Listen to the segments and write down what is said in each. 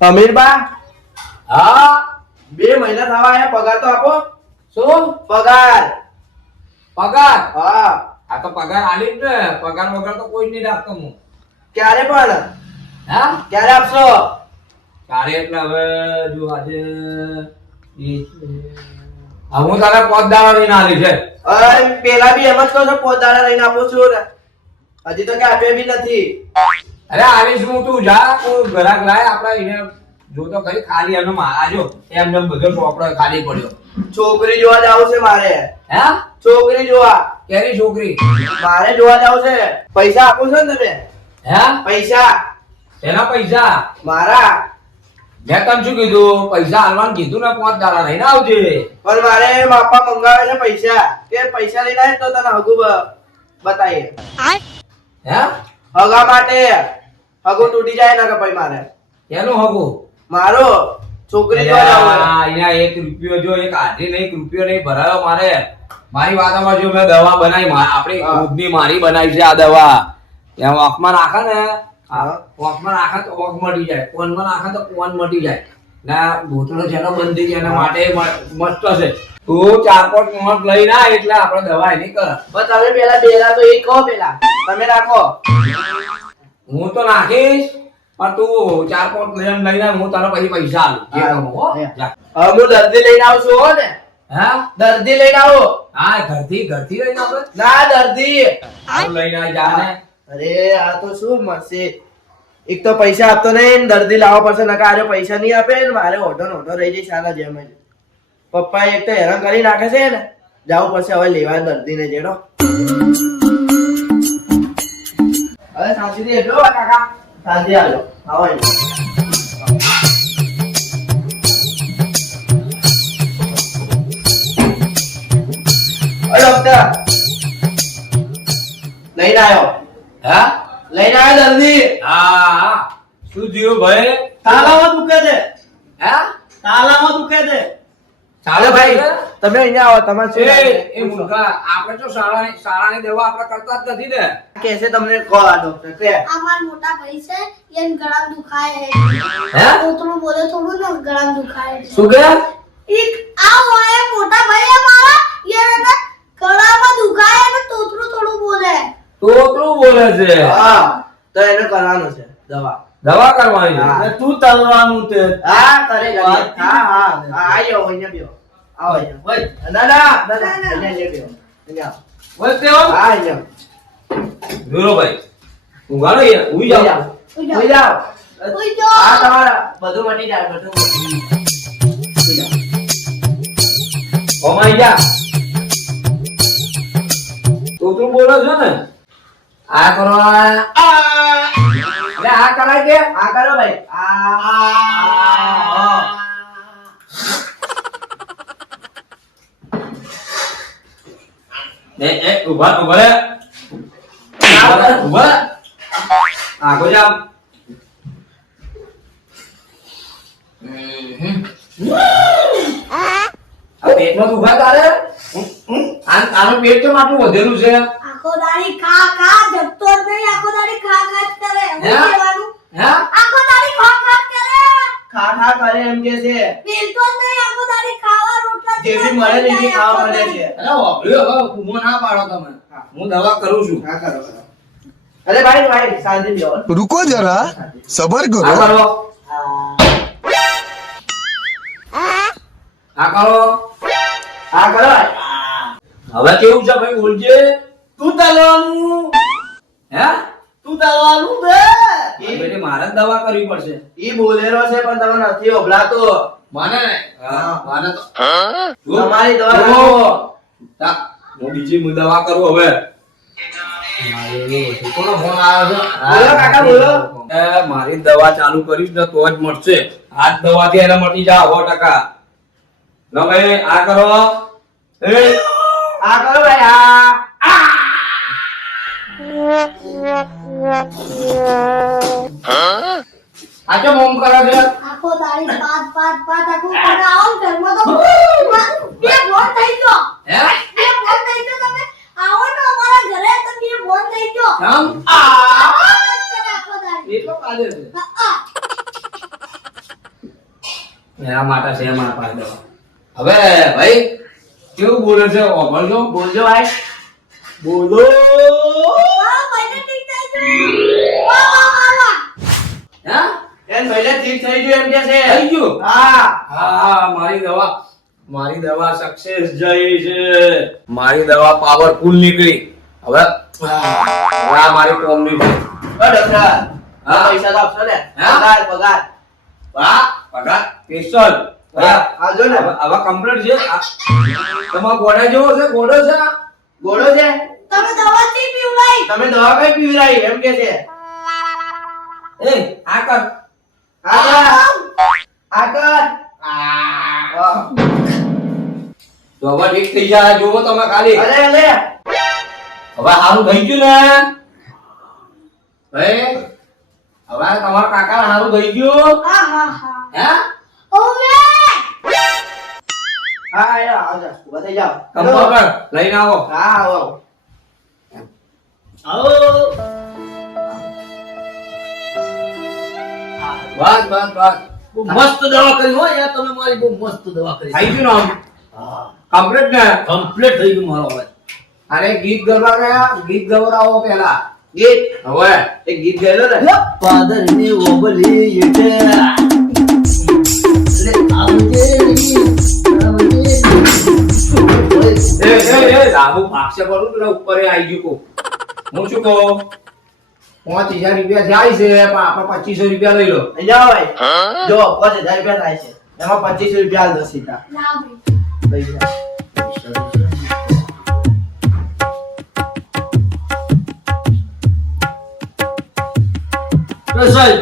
અમીરબા હા 2 મહિના થવા આયા, પગાર તો આપો. શું પગાર. પગાર? હા. આ તો પગાર આલી જ ને, પગાર વગર તો કોઈ નહીં રાખતો હું. ક્યારે પણ? હા ક્યારે આપશો? તારે એટલે હવે જો આજે હું તારા 5 દાડા લઈને આલી છે. પેલા બી એમ જ કહો છો 5 દાડા લઈને આપું છું ને, હજી તો કે આપ્યો બી નથી. અરે આવીશ હું, તું જા, તું ઘરાક લાય, આપણે એને જો તો ખરી ખાલી એનો આજો એમ જેમ બધો ચોપડો ખાલી પડ્યો. છોકરી જોવા જાવ છે મારે. હે? છોકરી જોવા. કેરી છોકરી? મારે જોવા જાવ છે. પૈસા આપો છો ને તમે? હે? પૈસા. એના પૈસા મારા. મેં તને શું કીધું? પૈસા આલવાનું કીધું ને, 5 દાડા લઈને આવજે. પણ મારે બાપા મંગાવે છે પૈસા, કે પૈસા લઈને આવે તો તને હગુ બતાવીએ. હે? હગા માટે. હગુ તૂટી જાય ને કે ભાઈ મારે. એનું હગું? મારો. છોકરી જોવા જાવ. અહીંયા 1 રૂપિયો જો, એક આધી નહીં, 1 રૂપિયો નહીં ભરાયો મારે. મારી વાતમાં જો મેં દવા બનાવી, આપણી ખુદની મારી બનાવી છે આ દવા. એમ આંખમાં નાખે ને, આંખમાં નાખે તો આંખ મટી જાય, કોનમાં નાખે તો કોન મટી જાય. ના બોતલો જેનો બંધ થઈ જાય એના માટે મસ્ત છે. તું 4-5 મિનિટ લઈને આ, એટલે આપણે દવા એની કર. બસ તમે પેલા બેલા તો એક કહો, પેલા તમે રાખો. હું તો નાખીશ, પણ તું 4-5 મિનિટ લઈને હું તને પછી પૈસા આલું. જે કહું, હો જા. હવે હું દર્દી લઈને આવું છું, હો ને. હા દર્દી લઈને આવો. હા, ઘરથી લઈને આપણે ના દર્દી લઈને આવી જા ને. અરે આ તો શું મળશે, એક તો પૈસા આપતો નહીં, દર્દી લાવવા પડશે, નકા આરે પૈસા નહીં આપે ને મારે ઓઢો રહી જઈશ આના જેમ જ. પપ્પા એક તો હેરાન કરી નાખે છે ને, જવું પડશે હવે લેવા દર્દીને જેડો. હવે શાંતિથી એટલો કાકા, શાંતિ આવજો. આવો ડોક્ટર લઈને આવ્યો. હા લઈને આવ્યો દર્દી. હા શું થયું ભાઈ? તાલામાં દુખે છે. હા તાલામાં દુખે છે. ચાલે ભાઈ ભાઈ, તમે અહીંયા આવો. તમારે શું એ મૂર્ખા, આપણે તો શાળાની દવા આપણે કરતા જ નથી ને. કેસે તમને કહો આ ડોક્ટર કે અમાર મોટા ભાઈ છે, એને ગળામાં દુખાય છે. હે? થોડું બોલે થોડું ને ગળામાં દુખાય છે. શું કે? એક આ હોય મોટા ભાઈ અમારા, એને ગળામાં દુખાય અને થોડું બોલે. તોતરું બોલે છે. હા તો એને કરવાનું છે દવા. દવા કરવાની છે. હા. તું તલવાનું તે. હા કરે હા હા આયો અહીંયા બેહો. આવો અહીંયા. ઓય ના ના અહીંયા લે બેહો. અહીંયા બોલ તે હો. હા અહીંયા જોરો ભાઈ, ઊંઘાડો યાર, ઊઈ જાઓ. ઉઈ જાઓ. ઉઈ જાઓ. આ તમારા બધું મટી જાય, બધું ઉઈ જાઓ. ઓમાઈ જા. તોતરું બોલો છો ને? આ કરો. અરે આ કરાય કે? આ કરો ભાઈ. આ એ ઉભા રે. ઉભા. આગો જાવ. આ પેટમાં ઉભા તારે? આનું પેટ કેમ આટલું વધેલું છે? આખો દાડી ખા ખા જપતો જ નહીં, આખો દાડી ખા ખા જ કરે. હું હે? કહેવાનું હે? આખો દાડી ખા ખા જ કરે. ખા ખા કરે એમ કે છે. પીતો જ નહીં, આખો દાડી ખાવા રોટલા જેવી મળે ને એવી ખાવા મળે છે. અરે વાપર્યો હવે કુમો ના પાડો તમે. હું દવા કરું છું. હા કરો કરો. અરે ભાઈ શાંતિ બેહો. रुको जरा सबर આ करो કરો. આ કરો. આ કરો. હવે કેવું છે ભાઈ, બોલજે. તું તલવાનું. હે? તું તલવાનું બે. બેટી મારે જ દવા કરવી પડશે. ઈ બોલેરો છે પણ તમે નથી ઓભળાતો. મને હા. મને તો તમારી દવા જો. રાખો. હું બીજી દવા કરું હવે. કોનો ફોન આવ્યો છે? બોલો કાકા, બોલો. એ મારી દવા ચાલુ કરીશ ને તો જ મળશે. આ દવાથી એને મટી જા 100%. લો ભાઈ આ કરો. એ આ કરો ભાઈ આ. આ કેમ ઓમ કરે છે? આખો દાડી પાત આખું પણ આવો ને ઘરમાં તો બે ફોન થઈ ગયો. હે? બે ફોન થઈ ગયો. તમે આવો ને અમારા ઘરે તો બે ફોન થઈ ગયો. કેમ? આખો દાડી. એટલો કાઢે છે. હા, હા. હવે ભાઈ કેવું બોલે છે ઓભળજો. બોલજો ભાઈ. બોલો. વાહ, ભાઈને ઠીક થઈ ગયું. વાહ, વાહ, વાહ, વાહ. હા એન ભાઈને ઠીક થઈ ગયું એમ કે છે. થઈ ગયું. હા. હા મારી દવા સક્સેસ જઈ છે. મારી દવા પાવરફુલ નીકળી. હવે આ મારી કોમની છે. ડોક્ટર હા. પૈસા તો આપશો ને? હા. પગાર. વાહ પગાર સ્પેશિયલ. આવજો ને. હવે કમ્પ્લીટ છે. તમારો ગોડા જેવો છે. ગોડો છે આ? ગોળો છે. તમે દવા થી પીવડાવી. તમે દવા કઈ પીવડાવી એમ કે છે. એ આ કર. આગળ. તો હવે ઠીક થઈ જાય. જોવો તમે ખાલી. અરે અરે. હવે સારું થઈ ગયું ને ભાઈ. હવે તમારા કાકા સારું થઈ ગયું. હા, હા, હા. હે ઓવે. હા યાર આવજો. ઉભા થઈ જાઓ. કંપા પર લઈને આવો. હા આવો. આવો. બસ બસ બસ. બહુ મસ્ત દવા કરી હોય યાર તમે મારી બહુ મસ્ત દવા કરી થઈ ગયું ને આમ હા કમ્પ્લીટ ને. કમ્પ્લીટ થઈ ગયું મારો અવાજ અરે ગીત ગરબા ગયા. ગીત ગવડાવો પેલા. ગીત. હવે એક ગીત ગાયેલો ને. પાદર ને ઓબલી એટલે આવજે એ રાબુ ભાગશે કરું પેલા ઉપર આવી ગયું કો. હું શું કહું 5000 રૂપિયા જાય છે પણ આપણે 2500 રૂપિયા લઈ લો. અહીં જાઓ ભાઈ. જો 5000 રૂપિયા થાય છે. એમાં 2500 રૂપિયા આલ દો સીધા. ના ભાઈ. લઈ જાઓ. સાહેબ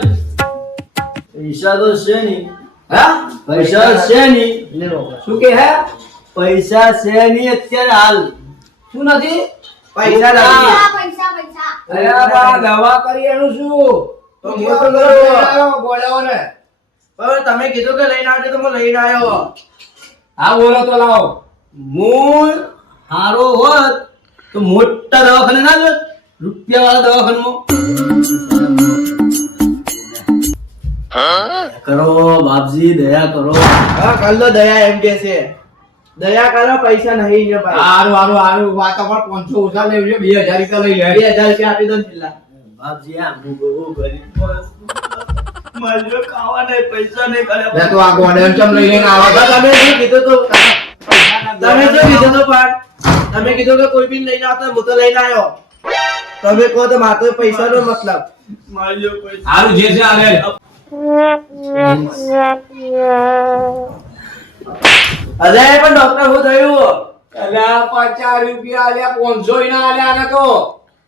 પૈસા તો છે નહીં હા પૈસા છે નહીં લે લો. શું કે હે પૈસા છે નહીં અત્યારે હાલ શું નથી. પૈસા નથી. પૈસા, પૈસા, પૈસા. અરે બા દવા કરી એનું શું તો હું શું કરું? ગોળાઓને. બરાબર તમે કીધું કે લઈને આવજો તો હું લઈને આવ્યો. હા બોલો તો લાવો. મૂળ હારો હોત તો મોટા દવાખાને ના જોત રૂપિયા વાળા દવાખાનામાં કરો બાપજી દયા કરો હા કર લો દયા એમ કે છે. દયા કરો પૈસા નહીં છે ભાઈ. હારું હારું હારું વાત તમારે 500 ઓછા લેવજો 2000 રૂપિયા લઈ લે. 2000 રૂપિયા આપી દો ને પેલા. બાપજી આ હું બહુ ગરીબ માણસ છું. મારે ખાવા નહીં પૈસા નહીં લે કરે તો આ ગોળાને ચમ લઈ લઈને આવો હવે તમે શું કીધું તું? તમે શું કીધું તું પણ? તમે કીધું કે કોઈ બી લઈને આવતા હું તો લઈને આવ્યો. તમે કહો તો મારે તો પૈસાનો મતલબ. મારી પૈસા હારું જે છે આ લે. અરે પણ ડોક્ટર શું થયું? અલ્યા 50 રૂપિયા આલ્યા 500 ય ના આલ્યા આને તો.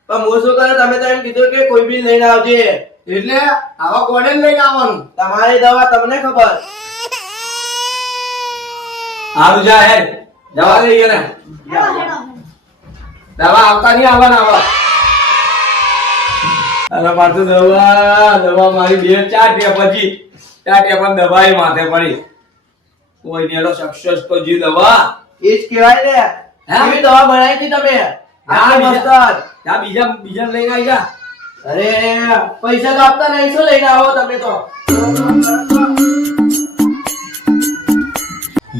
પણ હું શું કરું? તમે તો એમ કીધું કે કોઈ બી લઈને આવજે. એટલે આવા ગોળે લઈને આવવાનું. તમારી દવા તમને ખબર. હારું જા હે જવા દઈએ ને. હેડો, હેડો. દવા આવતા નહીં આવવાના આવા. અરે પાછું દવા મારી 4 ટેપ પછી 4 ટેપ દવાઈ માથે પડી. કોઈ નેલો સક્સેસ તો જી દવા. એ જ કહેવાય ને. કેવી દવા બનાવી હતી તમે? આટલી મસ્ત. જા બીજા લઈને આવી જા. અરે પૈસા તો આપતા નહીં, શું લઈને આવો તમે તો?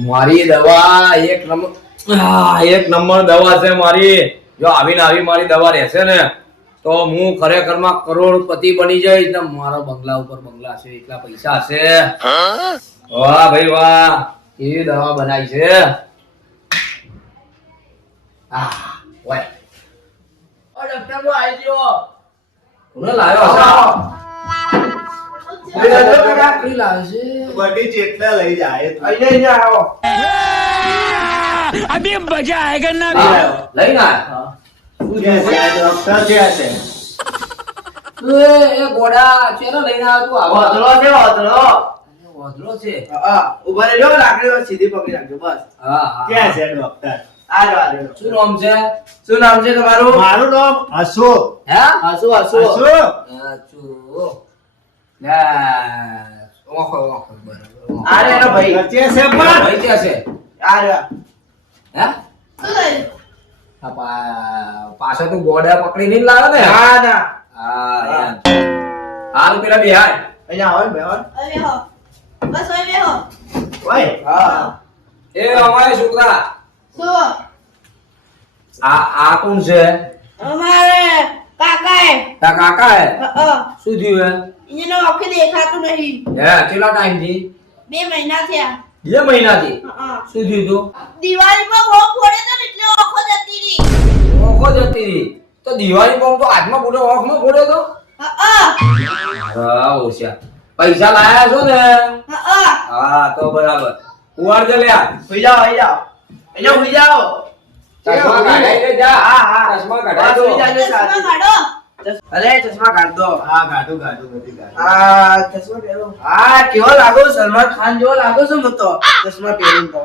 મારી દવા એક નંબર દવા છે મારી. જો આવીને આવી મારી દવા રહેશે ને તો હું ખરેખરમાં કરોડપતિ બની જઈશ ને મારા બંગલા ઉપર બંગલા છે એટલા પૈસા હશે. વાહ ભાઈ વાહ કેવી દવા બનાવી છે. ઓય ડોક્ટર નો આવી ગયો. કોને લાવ્યો હશે? અહીં લાવે છે બધી જેટલા લઈ જાય અહીં આવો. લઈને આવ. ડોક્ટર છે એ ગોડા ચેનો લઈને આવ્યો તું? આવો વાંદરો છે, વાંદરો. વાંદરો છે. હા, ઉભા રહેજો, લાકડી પર સીધી પકડી રાખજો બસ. હા હા. ક્યાં છે ડોક્ટર આ જો, આ જો. શું નામ છે? શું નામ છે તમારું? મારું નામ અશોક હે હસુ હસુ. અશોક ઓહો બરાબર. આ રે એનો ભાઈ. છે પણ ભાઈ ક્યાં છે? આ રે. હે શું થયું? આ પાછો તું ગોડા પકડી નહીં લાવે ને? ના ના. હા યાર. હાલ પેલા બિહાર. અહીંયા આવો ને બેહો. હવે બેહો. બસ હવે બેહો. ઓય. હા. એ અમારે છોકરા શું આ કોણ છે? અમારે કાકા તારા કાકા હે? શું થયું હે? એને ઓકે દેખાતું નહીં હે કેટલા ટાઈમ થી? 2 મહિના થયા 2 મહિનાથી શું થયું તું? દિવાળીમાં બોમ્બ ફોડે તો એટલે ઓખો જતી રહી ઓખો જતી રહી તો દિવાળી બોમ્બ તો હાથમાં ફોડ્યો ઓખમાં ફોડ્યો તો? હા ઓછા પૈસા લાયા છો ને? હા તો બરાબર ઉવાર દે લ્યા સુઈ જાઓ સુઈ જાઓ સુઈ જાઓ ચશ્મા કાઢાઈ દે જા. હા, હા. ચશ્મા કાઢાઈ દો. સુઈ જાજો ચશ્મા સાથી. કાઢો અરે ચશ્મા કાઢ દો હા ગાઢું ગાઢું બધી ગાઢું. આ ચશ્મા પહેરો હા કેવો લાગો સલમાન ખાન જેવો લાગો છો હું તો ચશ્મા પહેરીને તો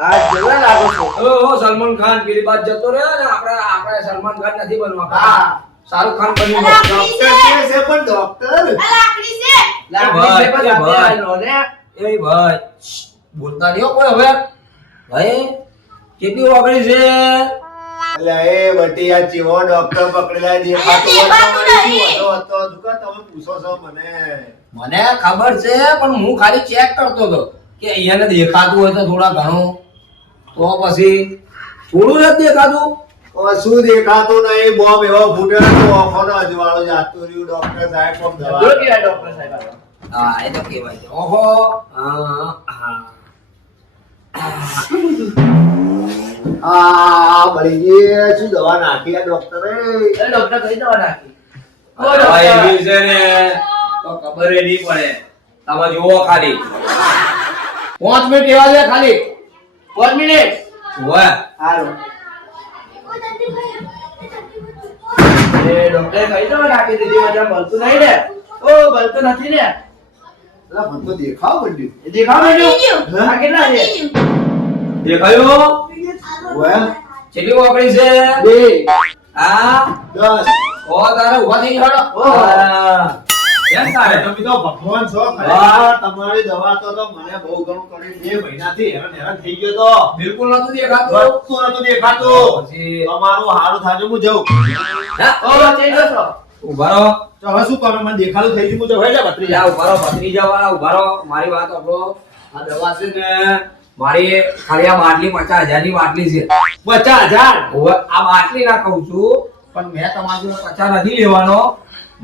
હા જેવો લાગો છો ઓ સલમાન ખાન પેલી બાદ જતો રહ્યો ને આપણે સલમાન ખાન નથી બનવા. હા. શાહરુખ ખાન બન્યું. લાકડી ડોક્ટર કે છે પણ ડોક્ટર આ લાકડી છે લાગણી છે પણ ભાઈ, આપણે ભાઈ. આલો ને એ ભાઈ બોલતા નહીં હો કોઈ હવે ભાઈ કેટલી વાગડી છે? એટલે એ બટી આ ચીવો ડોક્ટર પકડેલા દેખાતું દેખાતું નહીં. હતો દુકા તમે પૂછો છો મને મને ખબર છે પણ હું ખાલી ચેક કરતો હતો કે અહીંયાને દેખાતું હોય તો થોડા ઘણું તો પછી થોડું નથી દેખાતું. હવે શું દેખાતું નહીં બોમ્બ એવો ફૂટ્યો તો આંખોનો અજવાળો જાતું રહ્યું ડોક્ટર સાહેબ કોમ દવા જો કે આ ડોક્ટર સાહેબ આવ્યા. હા એ તો કહેવાય છે. ઓહો હા હા આ મળી ગઈ શું દવા નાખી આ ડોક્ટરે એ ડોક્ટર કઈ દવા નાખી ઓ દવા ડોક્ટર એવી છે ને તો ખબર ય નહીં પડે. તમે જુઓ ખાલી 5 મિનિટ એવા છે ખાલી 1 મિનિટ હોય. હારું એ ડોક્ટરે કઈ દવા નાખી દીધી મને મળતું નહીં ને ઓ મળતું નથી ને પેલા મને તો દેખાવ માંડ્યું એ દેખાવ પતી માંડ્યું? ગયું. આ કેટલા છે પતી ગયું. દેખાયું? ઓય કેટલી વાપરી છે? 2 હા 10 ઓ તારે ઉભા થઈ જાડો. ઓહો. કેમ તારે? તમે તો ભગવાન છો વાહ. ખરેખર તમારી દવા તો મને બહુ ઘણું કર્યું 2 મહિનાથી હેરાન થઈ ગયો તો બિલકુલ નતું દેખાતું. વસ્તુ નતું દેખાતું પછી તમારું હારું થાજો હું જઉં હા, ઓ ચેન્જ છો ઉભા રહો. તો હવે શું કરું મને દેખાતું થઈ ગયું હું જઉં હેડે ભત્રીજા જા ઉભા રહો, ભત્રીજા વાળા ઉભા રહો. મારી વાત સાંભળો. આ દવા છે ને મારી ખાલી આ બાટલી 50,000 ની બાટલી છે. 50,000 હવે આ બાટલી ના કહું છું પણ મેં તમારી જોડે 50 નથી લેવાનો.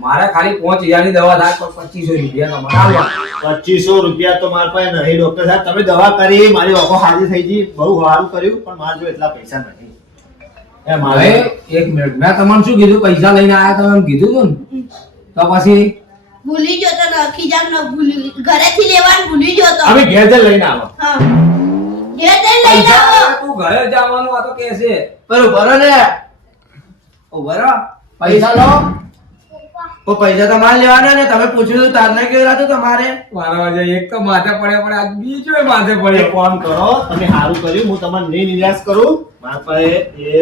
મારે ખાલી 5,000 ની દવા થાય પણ 2500 રૂપિયા તમારે આલવાના. 2500 રૂપિયા તો મારા પાસે નહીં ડોક્ટર સાહેબ તમે દવા કરી મારી આંખો હાજી થઈ ગઈ બહુ સારું કર્યું પણ મારા જોડે એટલા પૈસા નથી એ મારે હવે એક મિનિટ મેં તમને શું કીધું? પૈસા લઈને આયા તમે એમ કીધું તું ને તો પછી ભૂલી ગયો તો નખી જામ ન ભૂલી ઘરેથી લેવાનું ભૂલી ગયો તો અમે ઘેર જઈને લઈને આવો હા ઘેર જઈને લઈ પૈસા જાઓ લઈને તું ઘરે જવાનું આ તો કે છે. પર ઉભરો ને ઉભરો પૈસા લો. તો પૈસા તમારે લેવાના ને તમે પૂછ્યું હતું તારને કેવું રાતું તમારે મારા વાજે એક તો માથે પડ્યા પણ આજ બીજો માથે એક પડ્યો. કામ કરો તમે સારું કર્યું હું તમને નહીં નિરાશ કરું મારા પાસે એ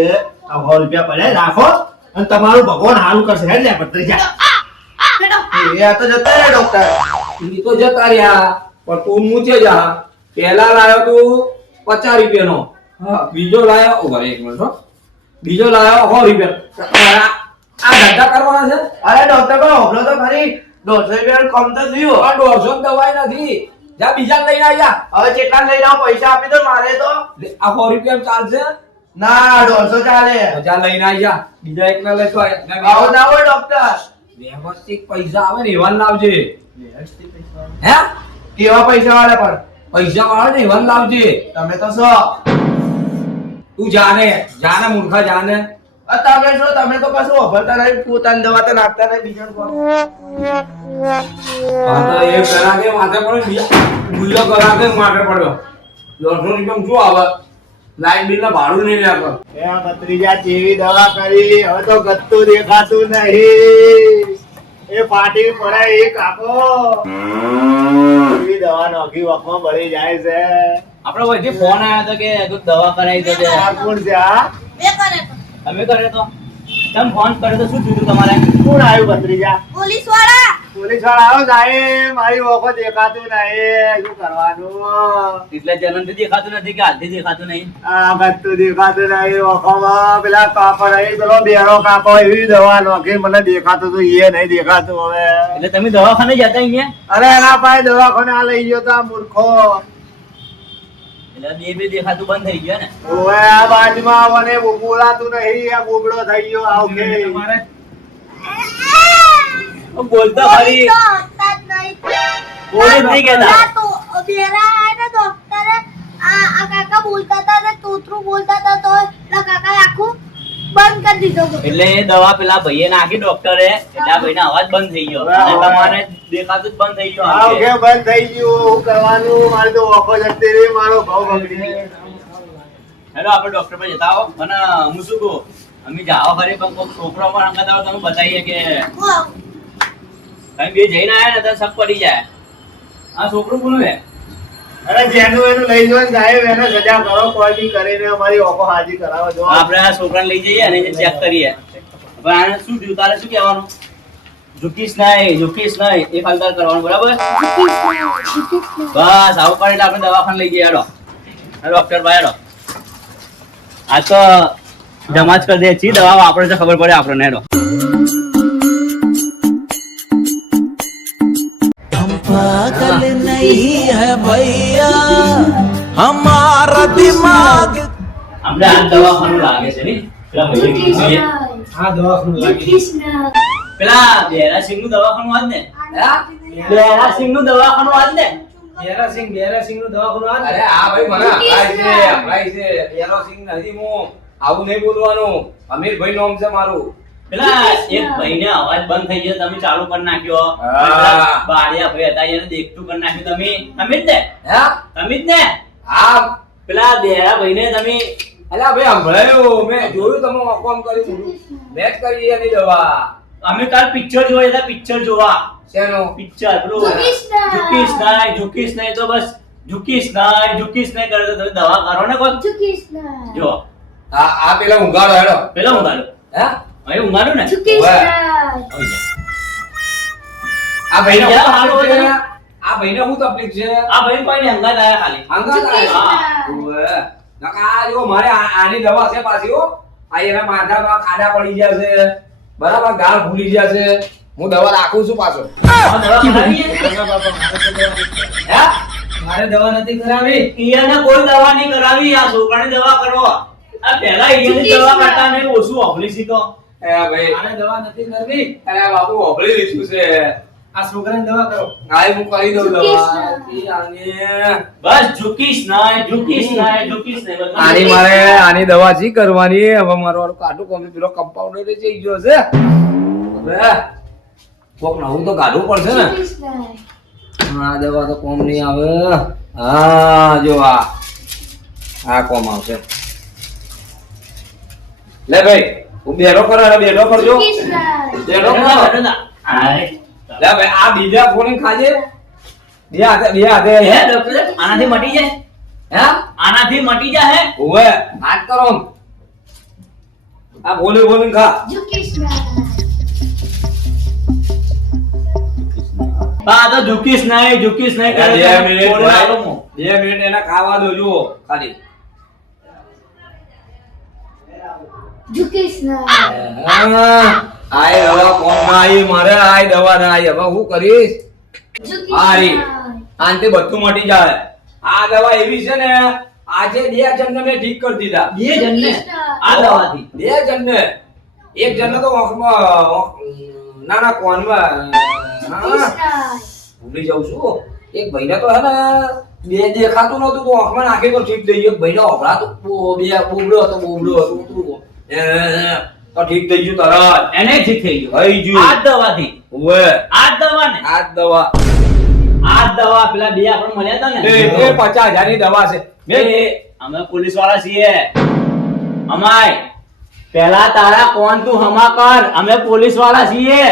100 રૂપિયા પડ્યા રાખો અને તમારું ભગવાન સારું કરશે હેડ લે ભત્રીજા બેટો એ આ તો જતા રહ્યા ડોક્ટર ઈ તો જતા રહ્યા પણ તું મૂચે જા. પહેલા લાયો તું 50 રૂપિયાનો, હા બીજો લાયો ઉભા રહે એક મિનિટ હો. બીજો લાયો 100 રૂપિયા. આ ધંધા કરવાના છે? અરે ડોક્ટર પણ હોભળો તો ખરી 150 રૂપિયા કમ તો થયું આ 150 દવાઈ નથી. જા બીજા લઈને આવ જા. હવે કેટલા લઈને આવો પૈસા આપી દો મારે તો આ 100 રૂપિયા ચાલશે? ના 150 ચાલે તો જા લઈને આવ જા. બીજા એકલા લેતો આય. ને આવો ના હોય ડોક્ટર વ્યવસ્થિત પૈસા આવે ને એવા લાવજે. હે? કેવા પૈસા વાળા પણ પૈસા વાળા ને એવા લાવજે. તમે તો છો તું જાને મૂર્ખા જાને. તમે છો તમે તો કશું હોભળતા નહીં પોતાની દવા તો નાખતા નહીં બીજાને કોણ હા તો એ કરાકે માથે પડ્યો, બીજો કરાકે માથે પડ્યો. 150 રૂપિયા શું આવે? લાઈટ બિલ ના ભાડું નહીં લેતો. એ આ ભત્રીજા જેવી દવા કરી હવે તો ગત્તું દેખાતું નહીં એ પાટી પડે એ કાકો એવી દવા નોખી વખમાં બળી જાય છે આપડે વહીથી ફોન આવ્યો હતો કે તું દવા કરાવી દે આ કોણ છે આ બે કરે તો તમે કર્યો તો તમે ફોન કર્યો તો શું થયું તમારે? કોણ આવ્યું ભત્રીજા પોલીસ વાળા પોલીસ વાળા આવ્યો સાહેબ મારી વખત દેખાતું નહીં શું કરવાનું એટલે જન્મથી દેખાતું નથી કે હાલથી દેખાતું નહીં? આ ગત્તું દેખાતું નહીં વખમાં પેલા કાકો નહીં પેલો બેરો કાકો એવી દવા નોખી મને દેખાતું હતું એ નહીં દેખાતું હવે એટલે તમે દવાખાને જતા અહીંયા? અરે એના પાસે દવાખાને આ લઈ ગયો તા મૂર્ખો એટલે બે દેખાતું બંધ થઈ ગયું ને. ઓવે આ બાજુમાં આવવાને બોલાતું નહીં, આ બોબડો થઈ ગયો આવકે. બોલતા ખરી. કોઈ તો હતા જ નહીં. કોઈ જ નહીં કહેતા. આ તો બેરા આયા ને ડોક્ટરે આ કાકા બોલતા હતા ને તોતરું બોલતા હતા તો પેલા કાકાએ આખું બંધ કરી દીધો હતો. એટલે એ દવા પેલા ભાઈએ નાખી ડોક્ટરે, એટલે આ ભાઈનો અવાજ બંધ થઈ ગયો અને તમારે દેખાતું જ બંધ થઈ ગયું આમ આવકે કે. બંધ થઈ ગયું. શું કરવાનું? મારે તો ઓફર જતી રહી, મારો ભાવ બગડી ગયો. હેલો આપણે ડોક્ટર પર જતા આવો. અને હું શું કહું, અમે જાઓ ખરી પણ કોઈક છોકરો પણ અંગત આવો તમે બતાવીએ કે વાહ. તમે બે જઈને આયા ને તો શક પડી જાય. આ છોકરું કોનું હે? અરે જેનું એનું લઈ જવાનું સાહેબ, એને સજા કરો. કોઈ બી કરીને અમારી ઓફર હાજી કરાવો જો. આપણે આ છોકરાને લઈ જઈએ અને ચેક કરીએ. હવે આને શું થયું, તારે શું કહેવાનું? ઝુકીશ નહીં, ઝુકીશ નહીં, એ ફાલદાર કરવાનું, બરાબર? બસ આવું કરે એટલે આપણે દવાખાને લઈ જઈએ. હેડો ડોક્ટર ભાઈ હેડો. આ તો જમા જ કરી દે છી દવા વાપરે તો ખબર પડે આપણને. હેડો. पागल नहीं है भैया हमारा दिमाग આપણે આ દવાખાનું લાગે છે નહીં? પેલા ભાઈએ કીધું છે. કૃષ્ણ. પેલા બેરાસિંહ નું દવાખાનું આજ ને? બેરાસિંહ નું દવાખાનું આજ ને? બેરાસિંહ નું દવાખાનું આ અરે આ ભાઈ મને અપલાય છે બેરોસિંગ નથી. હું આવું નહીં બોલવાનું. અમીરભાઈ નામ છે મારું. પેલા એક ભાઈને અવાજ બંધ થઈ ગયો, તમે ચાલુ કરી નાખ્યો. હા. પેલા બાળિયા ભાઈ હતા એને દેખતું કરી નાખ્યું. તમે જ ને? હે તમે જ ને? આ પેલા બેરા ભાઈને તમે અલ્યા ભાઈ સંભળાયું, મેં જોયું તમે ઓફમ કર્યું, મેચ કરી એની દવા. અમે કાલ પિક્ચર જોયા હતા. પિક્ચર જોવા શેનો? પિક્ચર પેલું ઝુકીશ નહીં તો બસ ઝુકીશ નહીં કરે તો તમે દવા કરો ને કોઈ. કૃષ્ણ. જો આ પેલા ઊંઘાડો હેડો. પેલા ઊંઘાડો. હે હવે ઊંઘાડું ને? કૃષ્ણ. આ ભાઈને ભાઈ, શું હાલો, તકલીફ છે? હાલો. આ ભાઈને શું તકલીફ છે? આ ભાઈ કોઈ ને હંગાત આયા ખાલી. હંગાત આયા? હા. ઓવે. નકા આ જો મારે આની દવા છે પાછી હો. આ એના માથામાં ખાડા પડી ગયા છે, બરાબર ગાળ ભૂલી ગયા છે. હું દવા રાખું છું પાછો. આ દવા કરાવી છે? હે મારે દવા નથી કરાવી. ઈયાને કોઈ દવા નહીં કરાવી. આ છોકરાની દવા કરો. આ પહેલા ઈયાની દવા કરતા નહીં ઓછું ઓફલી શીખો. એ ભાઈ મારે દવા નથી કરવી. અરે બાપુ ઓભળી લીધું છે. આ છોકરાની દવા કરો. હાય હું કરી દઉં દવા. બસ ઝુકીશ નહીં. આની મારે આની દવા જી કરવાની. હવે મારો વાળું કાઢું કોમી પેલો કમ્પાઉન્ડર જઈ ગયો છે. હવે કોક નવું તો કાઢવું પડશે ને. કૃષ્ણ. આ દવા તો કોમ નહીં આવે. હા જો આ કોમ આવશે. લે ભાઈ હું બેઠો કરો બેઠો કરજો. કૃષ્ણ. બેઠો કરો. લે ભાઈ આ બીજા ફોન ખાજે. બે હાથે હે ડોક્ટર આનાથી મટી જાય? હે આનાથી મટી જાય? ઓવે હાથ કરો. આ બોલે ખા. કૃષ્ણ. આ તો ઝુકીશ નહીં કરે બે તો મિનિટ બોલે ભાઈ. આલો હું. 2 મિનિટ એને ખાવા દો જુઓ ખાલી. કૃષ્ણ. આય દવા કોણ ના આવી મારે આય દવા ના આવી. હવે હું કરીશ? હારી. આંતે બધું મટી જાય. આ દવા એવી છે ને આજે 2 જણને મેં ઠીક કરી દીધા. બે જણને આ દવાથી 2 જણને. એક જણને તો ના કોનમાં ભૂલી જાઉં છું. એક ભાઈને તો હે ને બે દેખાતું નતું તો આંખમાં નાખી તો ઠીક થઈ ગયું. એક ભાઈને ઓભળાતું બોબડો હતો ઉતરું તો ઠીક થઈ ગયું તરત. એને ઠીક થઈ ગયું. થઈ ગયું. આ દવાથી ઓવે આ દવા ને આ દવા આ દવા પેલા બે આપણે મળ્યા હતા એ ને 50,000 ની દવા છે. અમે પોલીસ વાળા છીએ. અમાય પેલા તારા કોણ તું હમા કર. અમે પોલીસ વાળા છીએ.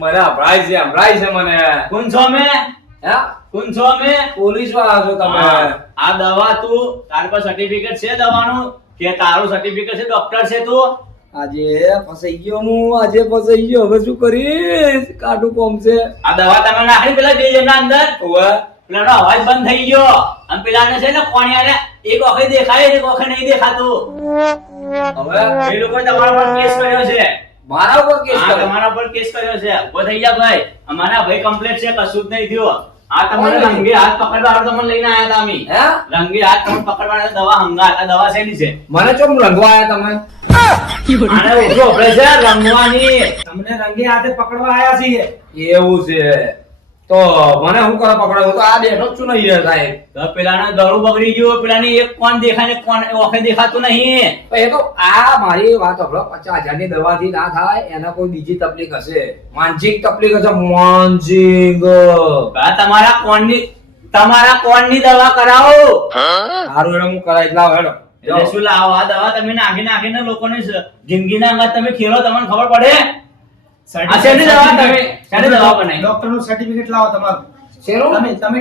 મને સંભળાય છે મને. કોણ છો અમે? હે કોણ છો અમે? પોલીસ વાળા છો તમે? આ દવા તું તાર પર સર્ટિફિકેટ છે દવાનું કે તારું સર્ટિફિકેટ છે ડોક્ટર છે તું? આજે ફસાઈ ગયો હું. આજે ફસાઈ ગયો. હવે શું કરીશ? કાઢું કોમ છે. આ દવા તમે નાખી પેલા બે જણના અંદર ઓવે પેલાનો અવાજ બંધ થઈ ગયો. અને પેલાને છે ને કોણિયાને એક વખત દેખાય એક વખત નહીં દેખાતું. હવે એ લોકોએ તમારા પર કેસ કર્યો છે. મારા ઉપર કેસ હા, કરે. તમારા પર કેસ કર્યો છે. ઉભો થઈ જા ભાઈ. અમારા ભાઈ કમ્પ્લેટ છે, કશું જ નહીં થયું. આ તમને રંગે હાથ પકડવા તમને લઈને આયા હતા અમે. હે રંગે હાથ તમને પકડવા દવા હંગા આ દવા શેની છે? મને ચમ રંગવા આયા તમે આને ઓછો વપરાય છે રંગવાની. તમને રંગે હાથે પકડવા આયા છીએ. એવું છે તો મને શું કરો પકડો તો આ બેઠો જ છું નહીં યાર સાહેબ તો પેલાનો દડું બગડી ગયું, પેલાની એક કોણ દેખાય ને કોણ ઓખે દેખાતું નહીં. તો એ તો આ મારી વાત સાંભળો 50,000 ની દવાથી ના થાય એના કોઈ બીજી તકલીફ હશે માનસિક તકલીફ હશે માનસિક આ તમારા કોણની દવા કરાવો. સારું હેડો હું કરાવી જ લાવો હેડો એટલે શું લાવો આ દવા તમે નાખીને લોકોને જિંદગીના અંગત તમે ખેલો તમને ખબર પડે. આ શેની દવા તમે શેની દવા બનાવી? ડોક્ટરનું સર્ટિફિકેટ લાવો તમારું. શેનું? તમે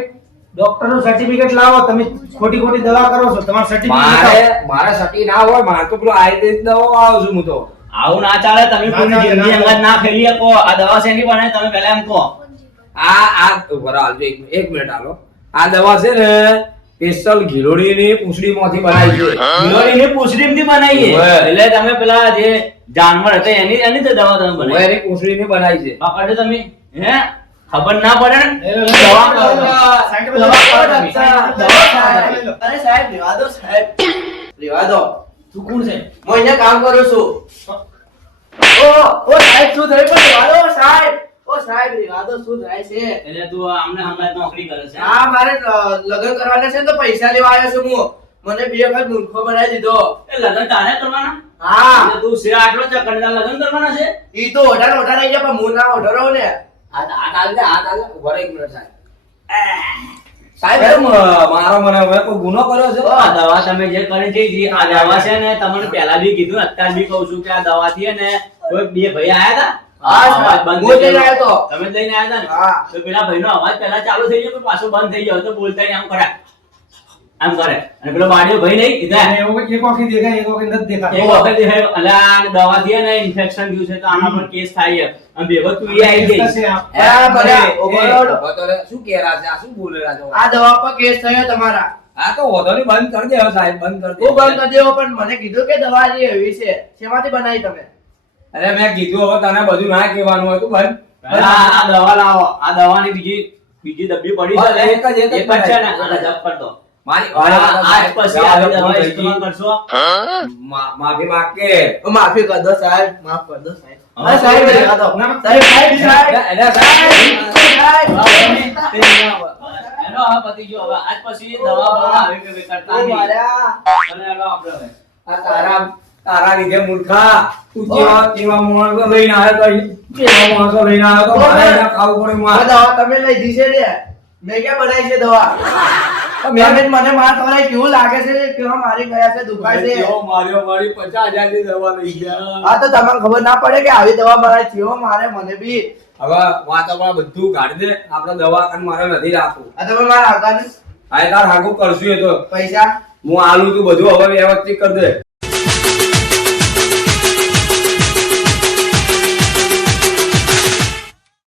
ડોક્ટરનું સર્ટિફિકેટ લાવો. તમે ખોટી દવા કરો છો. તમારું સર્ટિફિકેટ મારે સટી ના હોય મારે તો પેલો આયુર્વેદિક દવા આવું છું હું તો આવું ના ચાલે. તમે કોઈની ના ચાલે, જિંદગી ના અંગત ના ફેરી શકો. આ દવા શેની બનાવી તમે પહેલા એમ કહો. આ ઉભા રહો, હાલજો એક મિનિટ હાલો આ દવા છે ને સ્પેશિયલ ઘીલોડીની પૂંછડીમાંથી બનાવી છે ગિલોડીની પૂંછડીમાંથી બનાવી છે. ઓય. એટલે તમે પેલા જે જાનવર હતા એની તો દવા તમે બનાવી. એની પૂંછડીની બનાવી છે પકડો તમે હે ખબર ના પડે ને એ દવા કરો તમે. અરે સાહેબ રેવા દો સાહેબ રેવા દો તું કોણ છે? હું અહીંયા કામ કરું છું ઓ સાહેબ શું થયું પણ રેવા દો સાહેબ ઓ સાહેબ રેવા દો શું થાય છે એટલે તું આમને હમણાં નોકરી કરે છે? હા મારે લગ્ન કરવાના છે ને તો પૈસા લેવા આવ્યો છું હું મને 2 વખત મૂર્ખો બનાવી દીધો એ લગ્ન તારે કરવાના? હા એટલે તું છે આટલો ચકડના લગ્ન કરવાના છે? ઈ તો ઓઢા રહી ગયા પણ હું ના ઓઢો રહું ને આ ચાલે ઉભા રહો એક મિનિટ સાહેબ સાહેબ મારો મને હવે કોઈ ગુનો કર્યો છે આ દવા તમે જે કરી છે આ દવા છે ને તમને પહેલા બી કીધું અત્યારે બી કહું છું કે આ દવા થી ને કોઈ બે ભાઈ આયા હતા. હા, અવાજ બંધ હું થઈ લઈને ગયો. આવ્યો તો. તમે જ લઈને આયા હતા ને? હા. તો પેલા ભાઈનો અવાજ પહેલા ચાલુ થઈ ગયો પણ પાછો બંધ થઈ ગયો તો બોલતા નહીં આમ કરે અને પેલો બાડિયો ભાઈ નહીં કીધા એક વખત દેખાય એક વખત નથી દેખાતો. એક વખત દેખાય, અલા આ દવા થી ને ઇન્ફેક્શન થયું છે તો આના પર કેસ થાય છે. અને ભેગો તું ઈ આવી ગઈ. થશે આ. હા, ભલે. ઉભો રહો, શું કહેરા છે આ શું બોલેલા છો આ દવા પર કેસ થયો તમારા આ તો વધો ની બંધ કરી દેવો સાહેબ બંધ કરી હું બંધ કરી દેવો પણ મને કીધું કે દવા જે એવી છે શેમાંથી બનાવી તમે અરે મેં કીધું હવે તને બધું ના કહેવાનું હતું બંધ આ દવા લાવો. આ દવાની બીજી ડબ્બી પડી છે ને? એક જ એક જ છે ને? આને જપ કર દો. મારી આજ પછી આવી દવા ઇસ્તેમાલ કરશો. માફી માંગે માફી કરી દો સાહેબ માફ કરી દો સાહેબ હા, હા, સાહેબ સાહેબ. રહેવા દો. ના, સાહેબ સાહેબ સાહેબ અરે સાહેબ એનો આ પતી ગયો. હવે આજ પછી દવા બવા આવી કે કરતા ઓ નહીં. મારા અને એનો આપણે હવે. આ તારા લીધે મૂર્ખા તું કેવા માણસો લઈને આવ્યો તો કેવા માણસો લઈને આવ્યો તો મારે એને ખાવું પડે આ માર દવા તમે લઈ દીધી છે ને મેં ક્યાં બનાવી છે દવા મેં મને માર તમારે કેવું લાગે છે કેવા મારી ગયા છે દુખાય છે માર્યો મારી 50,000 ની દવા લઈ ગયા આ તો તમને ખબર ના પડે કે આવી દવા બનાવી કેવો મારે મને બી હવે વાતાવરણ બધું કાઢી દે આપણે દવાખાને મારે નથી રાખવું આ તમે મારા આવતા ને આ તાર હાગું કરશું એ તો પૈસા હું આલું તું બધું હવે વ્યવસ્થિત કરી દે